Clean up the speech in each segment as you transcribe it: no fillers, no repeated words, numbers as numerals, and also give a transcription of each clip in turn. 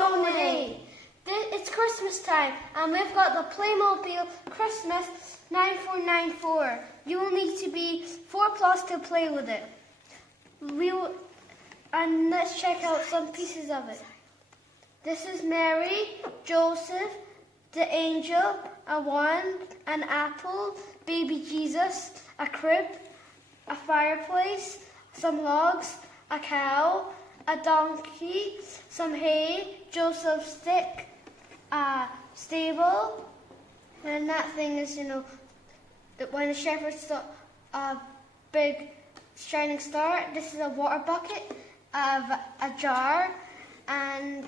donate. It's Christmas time and we've got the Playmobil Christmas 9494. You will need to be 4+ to play with it. And let's check out some pieces of it. This is Mary, Joseph, the angel, a wand, an apple, baby Jesus, a crib, a fireplace, some logs, a cow, a donkey, some hay, Joseph's stick, a stable, and that thing is, that when the shepherd saw a big shining star. This is a water bucket, a jar, and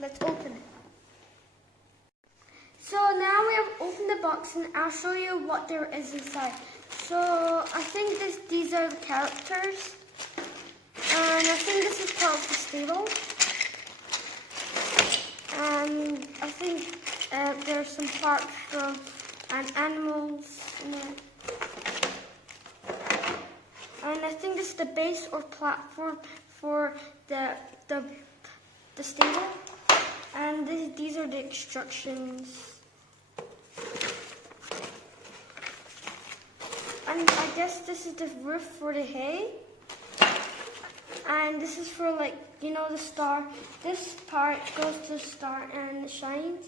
let's open it. So now we have opened the box and I'll show you what there is inside. So I think these are the characters. And I think this is part of the stable. And I think there's some parts from animals in it. And I think this is the base or platform for the stable. And these are the instructions. And I guess this is the roof for the hay. And this is for the star. This part goes to the star and it shines.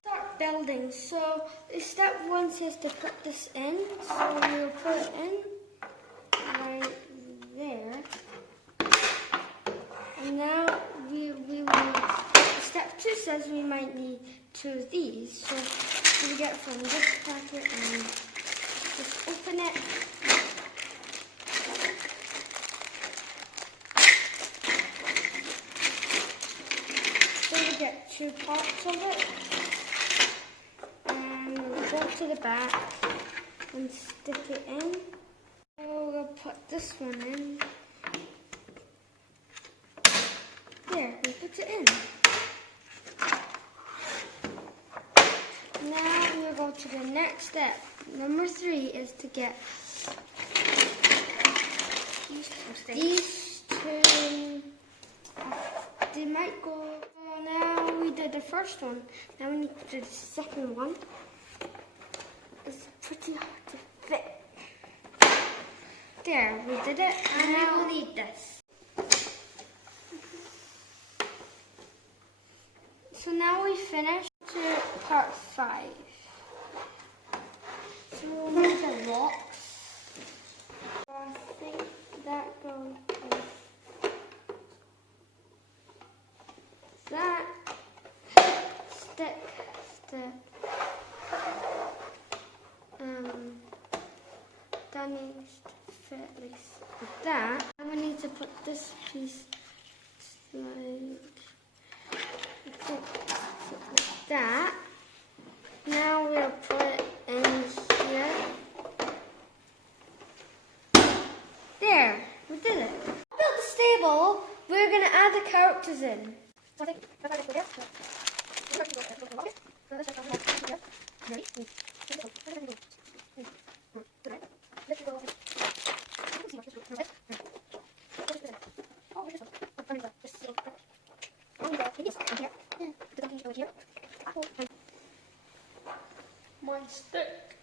Start building. So step 1 says to put this in. So we'll put it in right there. And now we will, step 2 says we might need 2 of these. So we get from this packet and just open it. So we get 2 parts of it. And we'll go to the back and stick it in. So we'll put this one in. There, we put it in. Now we'll go to the next step. Number 3 is to get these 2. They might go. Now we did the first one. Now we need to do the second one. It's pretty hard to fit. There, we did it. And now we'll need this. So now we finished to part 5. So we'll need the rocks. I think that goes with that. Stick that needs to fit at least with that. And we need to put this piece like that. Now we'll put it in here. There, we did it. Built the stable. We're gonna add the characters in. My stick.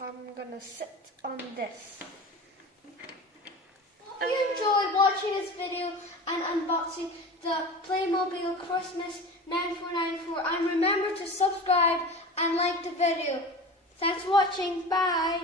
I'm gonna sit on this. Hope you enjoyed watching this video and unboxing the Playmobil Christmas 9494. And remember to subscribe and like the video. Thanks for watching. Bye.